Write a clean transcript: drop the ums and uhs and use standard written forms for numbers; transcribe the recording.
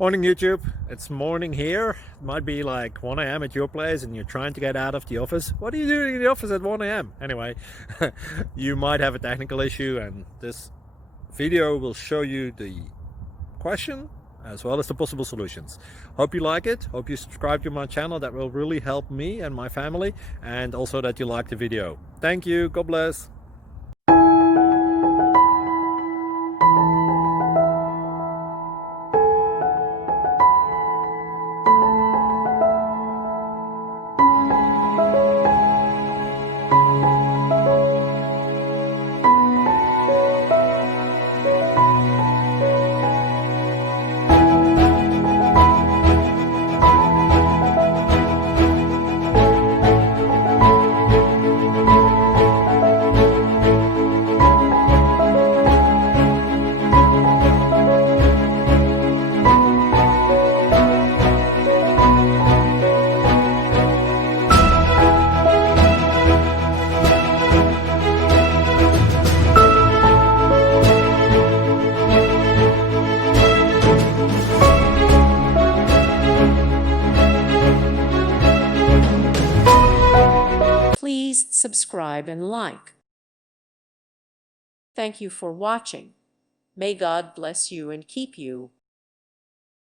Morning YouTube, it's morning here. It might be like 1 a.m. at your place and you're trying to get out of the office. What are you doing in the office at 1 a.m.? Anyway, you might have a technical issue and this video will show you the question as well as the possible solutions. Hope you like it, hope you subscribe to my channel. That will really help me and my family, and also that you like the video. Thank you, God bless. Please subscribe and like. Thank you for watching. May God bless you and keep you.